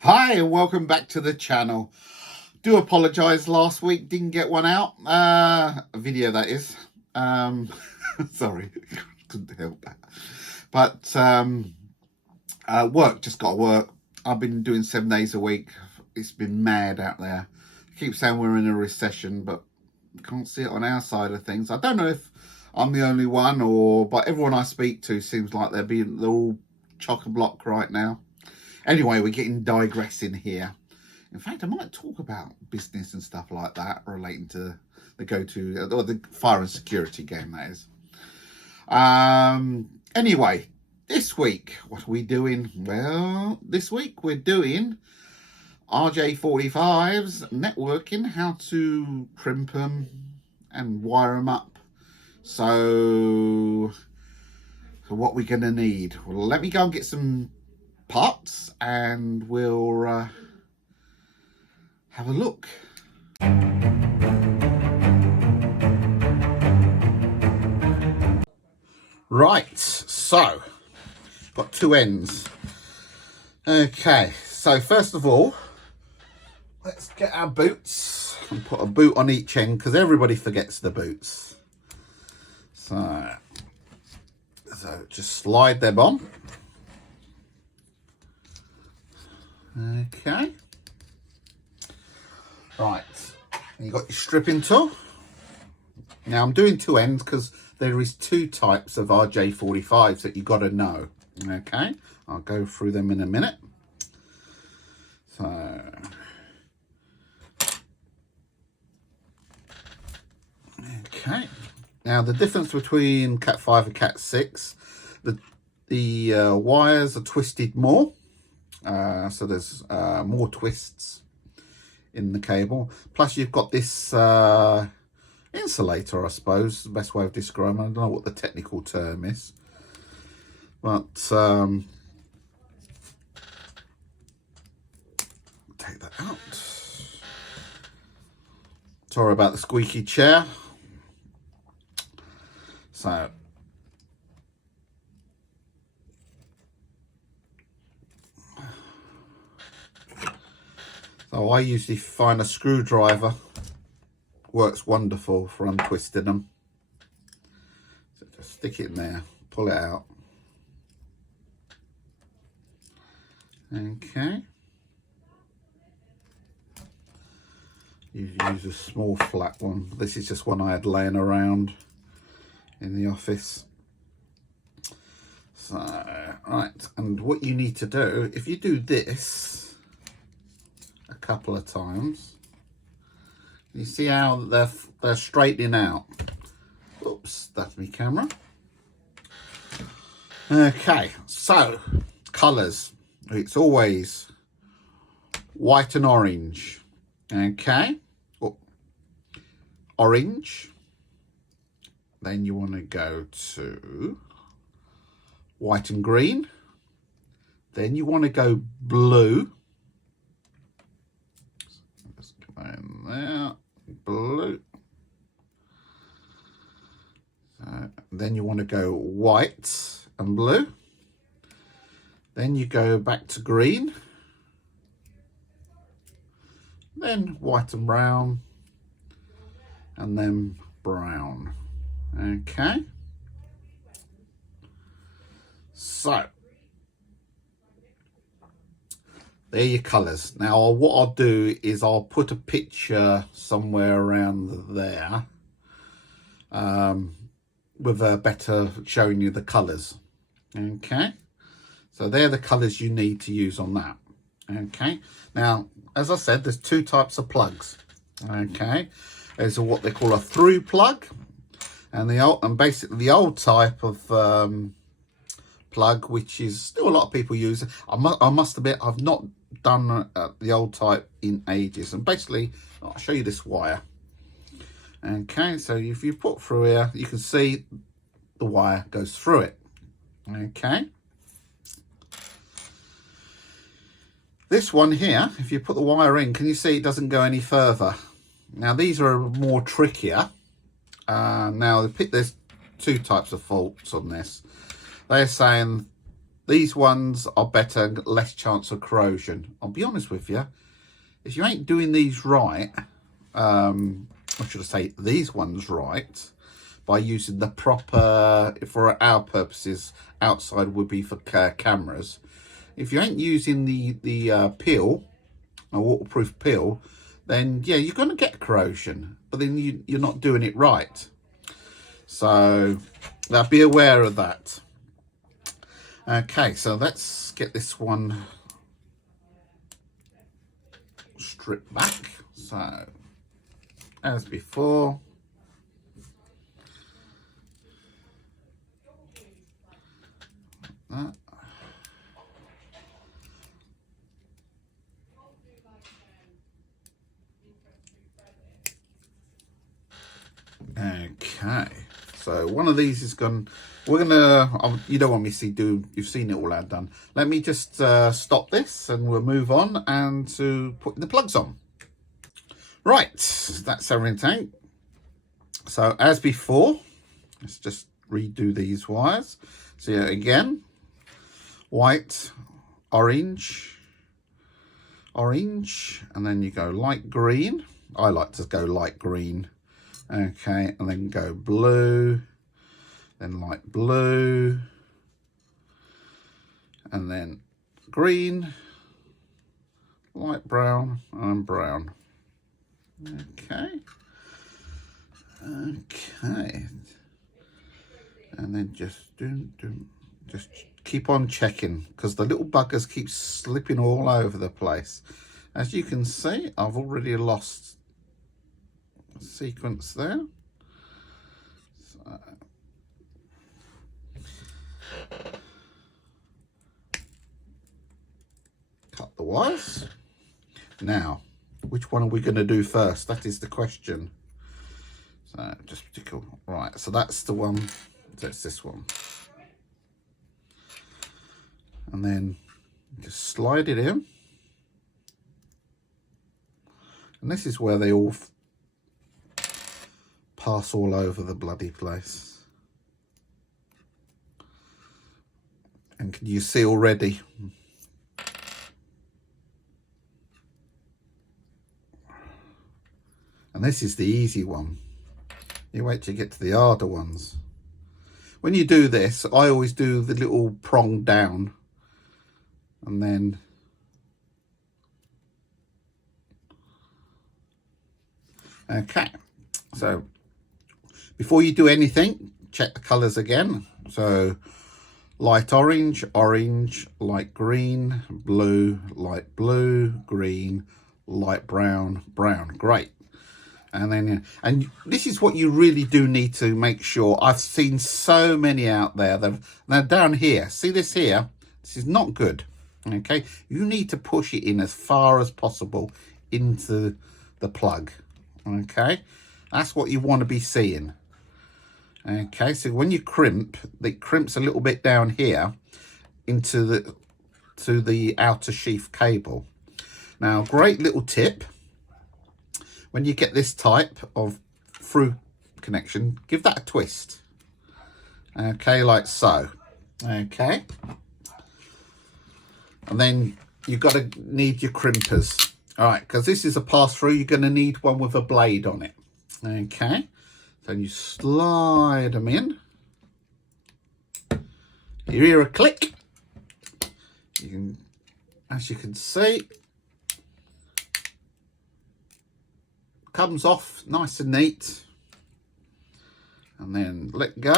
Hi and welcome back to the channel. Do apologise, last week didn't get one out, a video that is. Sorry, couldn't help that. But work, just got to work. I've been doing 7 days a week. It's been mad out there. I keep saying we're in a recession, but can't see it on our side of things. I don't know if I'm the only one, but everyone I speak to seems like they're all chock-a-block right now. Anyway, we're getting digressing here. In fact, I might talk about business and stuff like that relating to the Go2, or the fire and security game, that is. Anyway, this week, what are we doing? Well, this week we're doing RJ45's networking, how to crimp them and wire them up. So what we're going to need? Well, let me go and get some parts and we'll have a look. Right, so got two ends. Okay, so first of all, let's get our boots and put a boot on each end because everybody forgets the boots. So just slide them on. Okay. Right. You got your stripping tool. Now I'm doing two ends because there is two types of RJ45s that you got to know. Okay. I'll go through them in a minute. So. Okay. Now the difference between Cat5 and Cat6, the wires are twisted more. So there's more twists in the cable. Plus you've got this insulator, I suppose, the best way of describing it. I don't know what the technical term is. But take that out. Sorry about the squeaky chair. So I usually find a screwdriver works wonderful for untwisting them. So just stick it in there, pull it out. Okay. You use a small flat one. This is just one I had laying around in the office. So, right, and what you need to do, if you do this a couple of times, you see how they're straightening out. Oops, that's my camera. Okay, so colours, it's always white and orange. Okay, orange. Then you want to go to white and green. Then you want to go blue. Just go in there, blue. So then you want to go white and blue. Then you go back to green. Then white and brown. And then brown. Okay. So there are your colours. Now what I'll do is I'll put a picture somewhere around there with a better showing you the colours. Okay, so they're the colours you need to use on that. Okay, now as I said, there's two types of plugs. Okay, there's what they call a through plug, and basically the old type of plug, which is still a lot of people use. I must admit, I've not done the old type in ages. And basically, I'll show you this wire. Okay, so if you put through here, you can see the wire goes through it. Okay. This one here, if you put the wire in, can you see it doesn't go any further? Now these are more trickier. Now there's two types of faults on this. They're saying These ones are better, less chance of corrosion. I'll be honest with you, if you ain't doing these right, or should I say these ones right, by using the proper, for our purposes, outside would be for cameras. If you ain't using the peel, a waterproof peel, then yeah, you're going to get corrosion, but then you're not doing it right. So now be aware of that. Okay, so let's get this one stripped back. So as before, that. Okay, so one of these is gone. We're gonna, you don't want me to see, you've seen it all out done. Let me just stop this and we'll move on and to putting the plugs on. Right, that's everything. So as before, let's just redo these wires. So yeah, again, white, orange, and then you go light green. I like to go light green. Okay, and then go blue, then light blue, and then green, light brown, and brown. Okay, and then just just keep on checking, because the little buggers keep slipping all over the place. As you can see, I've already lost sequence there. So cut the wires. Now, which one are we going to do first? That is the question. So just tickle. Right, so that's the one. That's this one. And then just slide it in. And this is where they all pass all over the bloody place. And can you see already? And this is the easy one. You wait till you get to the harder ones. When you do this, I always do the little prong down. And then okay, so before you do anything, check the colors again. So light orange, orange, light green, blue, light blue, green, light brown, brown. Great. And then, and this is what you really do need to make sure. I've seen so many out there that now down here, see this here, this is not good. Okay, you need to push it in as far as possible into the plug. Okay, that's what you want to be seeing. Okay, so when you crimp, it crimps a little bit down here into the outer sheath cable. Now, great little tip. When you get this type of through connection, give that a twist. Okay, like so. Okay. And then you've got to need your crimpers. All right, because this is a pass-through, you're going to need one with a blade on it. Okay. So you slide them in. You hear a click. You can, as you can see, comes off nice and neat. And then let go.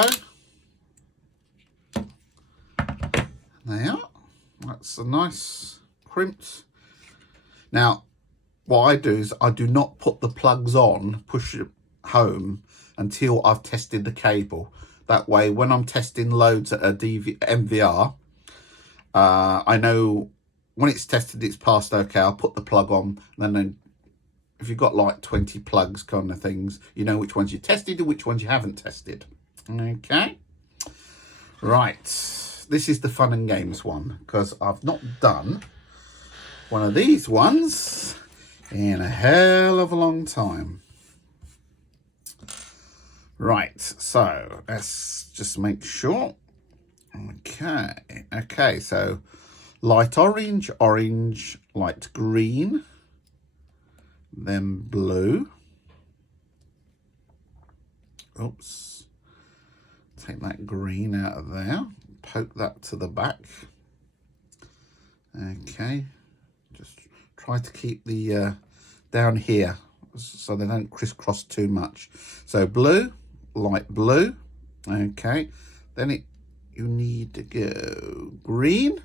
There you are. That's a nice crimped. Now, what I do is I do not put the plugs on, push it home until I've tested the cable. That way, when I'm testing loads at a MVR, I know when it's tested, it's passed okay. I'll put the plug on, and then if you've got like 20 plugs kind of things, you know which ones you tested and which ones you haven't tested. Okay. Right. This is the fun and games one, because I've not done one of these ones in a hell of a long time. Right, so let's just make sure Okay, so light orange, orange, light green, then blue. Oops. Take that green out of there, poke that to the back. Okay, just try to keep the down here so they don't crisscross too much. So blue, light blue. Okay, then you need to go green.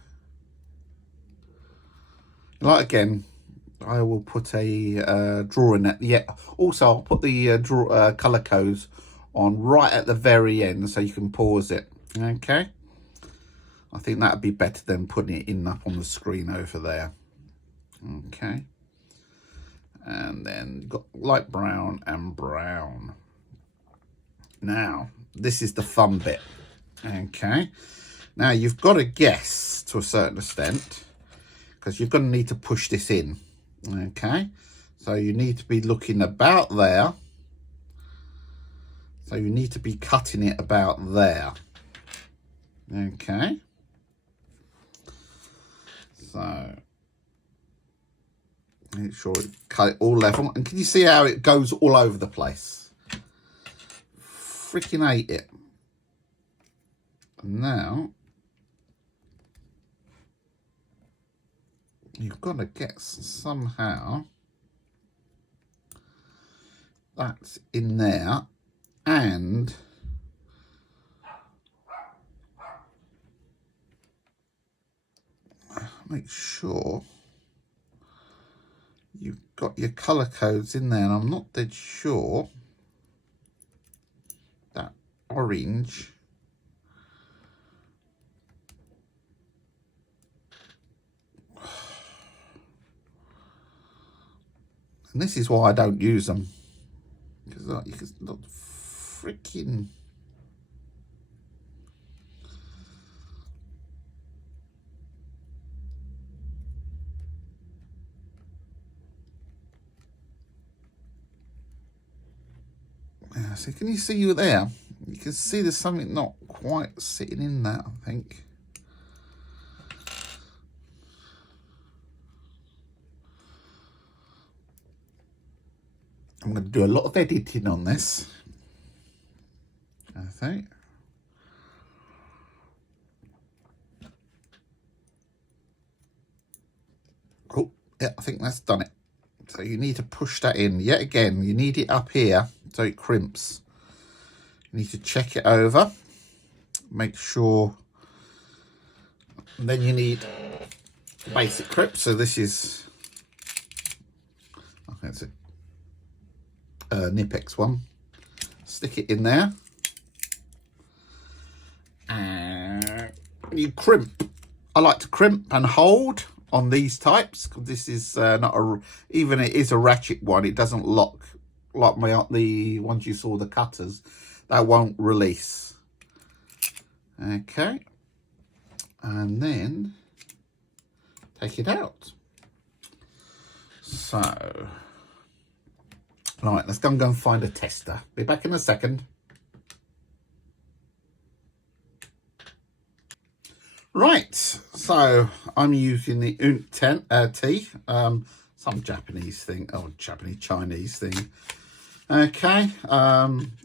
Like again, I will put a drawing at the also I'll put the color codes on right at the very end so you can pause it. Okay, I think that'd be better than putting it in up on the screen over there. Okay, and then you've got light brown and brown. Now this is the fun bit. Okay, now you've got to guess to a certain extent, because you're going to need to push this in. Okay, so you need to be looking about there. So you need to be cutting it about there. Okay, so make sure you cut it all level. And can you see how it goes all over the place? Freaking hate it. And now you've got to get somehow that's in there, and make sure you've got your color codes in there. And I'm not dead sure that orange and this is why I don't use them, because you can not freaking so can you see you there? You can see there's something not quite sitting in that, I think. I'm going to do a lot of editing on this, I think. Oh, yeah, I think that's done it. So you need to push that in. Yet again, you need it up here so it crimps. You need to check it over. Make sure. And then you need basic crimp. So this is, I think it's a Nipex one. Stick it in there. And you crimp. I like to crimp and hold on these types, because this is not a, even it is a ratchet one, it doesn't lock like the ones you saw, the cutters, that won't release. Okay, and then take it out. So right, let's go and find a tester. Be back in a second. Right, so I'm using the UNT T, some Japanese thing, oh, Chinese thing. Okay,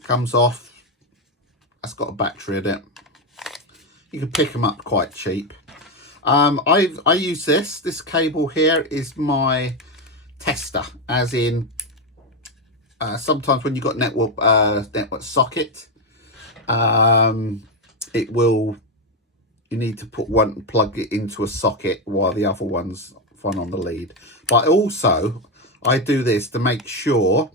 comes off. That's got a battery in it. You can pick them up quite cheap. I use this cable here is my tester, as in sometimes when you've got network socket, it will. You need to put one, plug it into a socket while the other one's fun on the lead. But also, I do this to make sure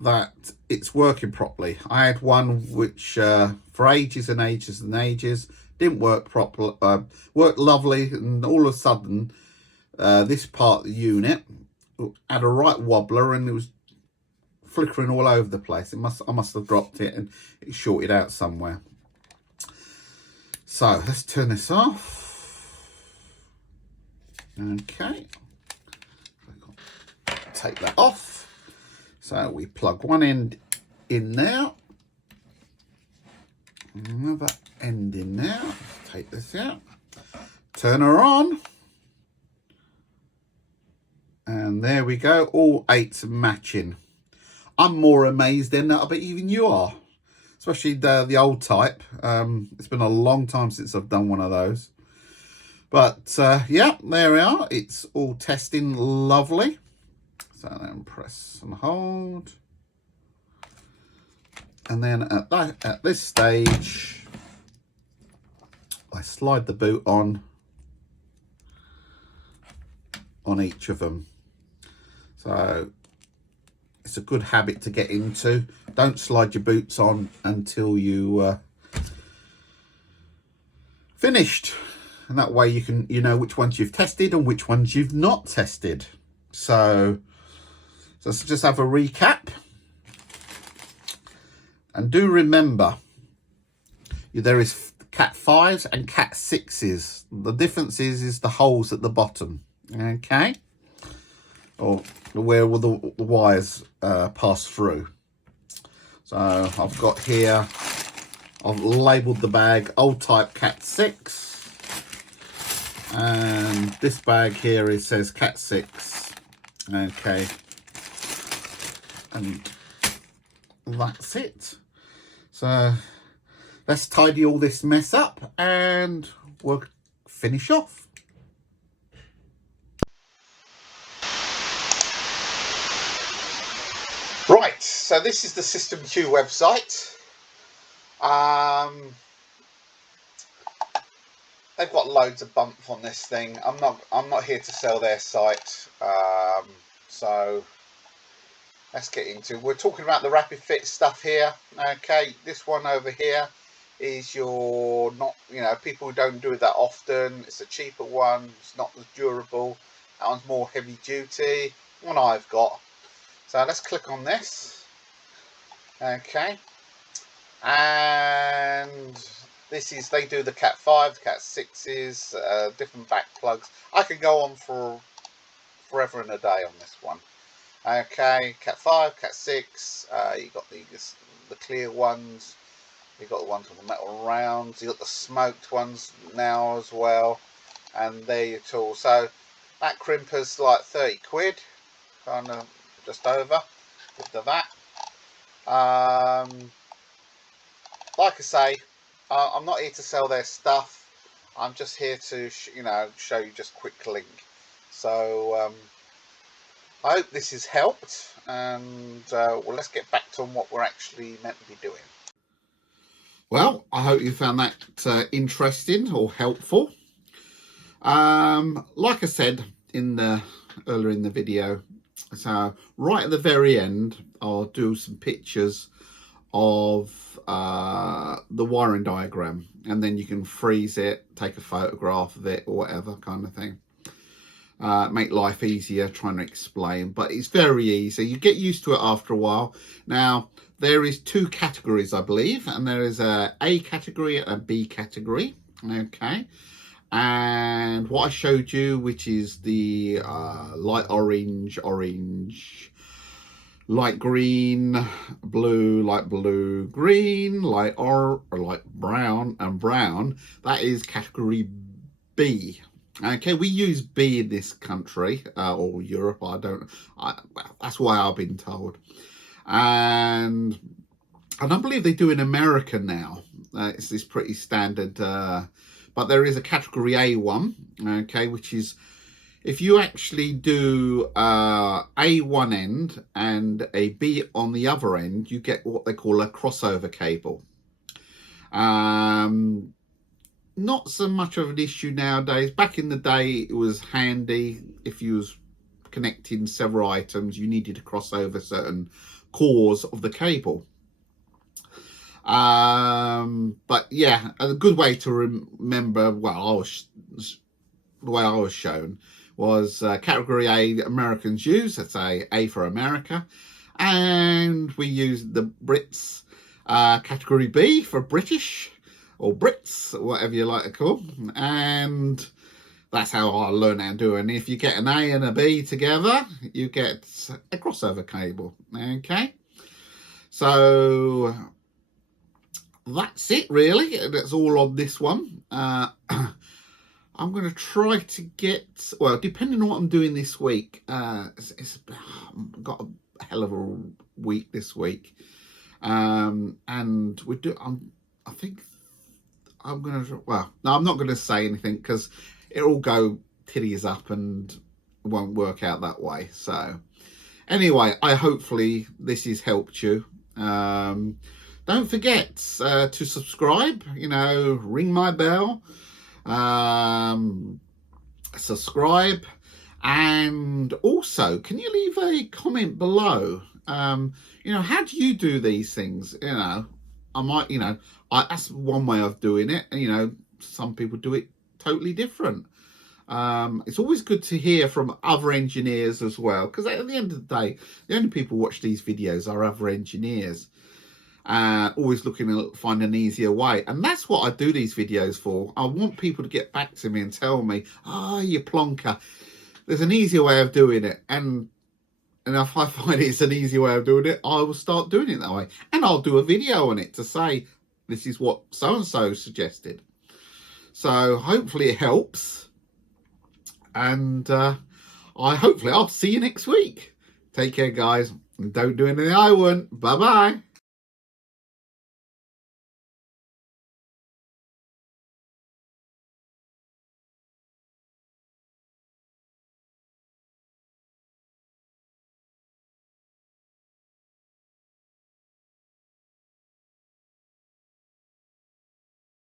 that it's working properly. I had one which for ages and ages and ages didn't work properly, worked lovely, and all of a sudden this part of the unit had a right wobbler and it was flickering all over the place. I must have dropped it and it shorted out somewhere. So let's turn this off. Okay, take that off. So we plug one end in there. another end in now. Let's take this out. Turn her on. And there we go. All 8s matching. I'm more amazed than that, I bet even you are. Especially the old type. It's been a long time since I've done one of those. But yeah, there we are. It's all testing lovely. So then press and hold. And then at this stage, I slide the boot on each of them. So it's a good habit to get into. Don't slide your boots on until you finished, and that way you know which ones you've tested and which ones you've not tested. So let's just have a recap. And do remember, there is Cat5s and Cat6s. The difference is the holes at the bottom. Okay, or where will the wires pass through. So I've got here, I've labelled the bag old type Cat6, and this bag here it says Cat6. Okay, and that's it. So let's tidy all this mess up and we'll finish off. Right, so this is the System Q website. They've got loads of bump on this thing. I'm not here to sell their site. So let's get into it. We're talking about the rapid fit stuff here. Okay, this one over here is your people who don't do it that often. It's a cheaper one. It's not as durable. That one's more heavy duty. One I've got. So let's click on this. Okay, and this is, they do the Cat5, Cat6s, different back plugs. I could go on for forever and a day on this one. Okay, Cat5, Cat6, you got the clear ones, you got the ones with the metal rounds, you got the smoked ones now as well, and there your tool. So that crimper's like 30 quid, kind of just over after that. Like I say, I'm not here to sell their stuff. I'm just here to show you just quick link. So I hope this has helped, and well, let's get back to what we're actually meant to be doing. Well, I hope you found that interesting or helpful. Like I said earlier in the video, so right at the very end, I'll do some pictures of the wiring diagram, and then you can freeze it, take a photograph of it or whatever kind of thing. Make life easier trying to explain, but it's very easy. You get used to it after a while. Now, there is 2 categories, I believe, and there is a category and a B category. Okay, and what I showed you, which is the light orange, light green, blue, light blue, green, light brown, and brown, that is category B. Okay, we use B in this country or Europe. That's why I've been told, and I believe they do in America now. It's pretty standard, but there is a category A one. Okay, which is if you actually do A one end and a B on the other end, you get what they call a crossover cable. Not so much of an issue nowadays. Back in the day, it was handy. If you was connecting several items, you needed to cross over certain cores of the cable. But yeah, a good way to remember, well, the way I was shown was category A, Americans use. Let's say A for America, and we use the Brits. Category B for British, or Brits, whatever you like to call, and that's how I learned how to do it. And if you get an A and a B together, you get a crossover cable. Okay, so that's it really. That's all on this one. I'm going to try to get, well, depending on what I'm doing this week, it's got a hell of a week this week. And I think I'm going to, well, no, I'm not going to say anything because it'll go titties up and it won't work out that way. So anyway, hopefully this has helped you. Don't forget to subscribe, ring my bell, subscribe, and also, can you leave a comment below? How do you do these things? I might, that's one way of doing it. Some people do it totally different. It's always good to hear from other engineers as well, because at the end of the day, the only people who watch these videos are other engineers. Always looking to find an easier way, and that's what I do these videos for. I want people to get back to me and tell me, you plonker, there's an easier way of doing it, and if I find it's an easy way of doing it, I will start doing it that way, and I'll do a video on it to say this is what so and so suggested. So hopefully it helps, and hopefully I'll see you next week. Take care, guys, and don't do anything I wouldn't. Bye bye.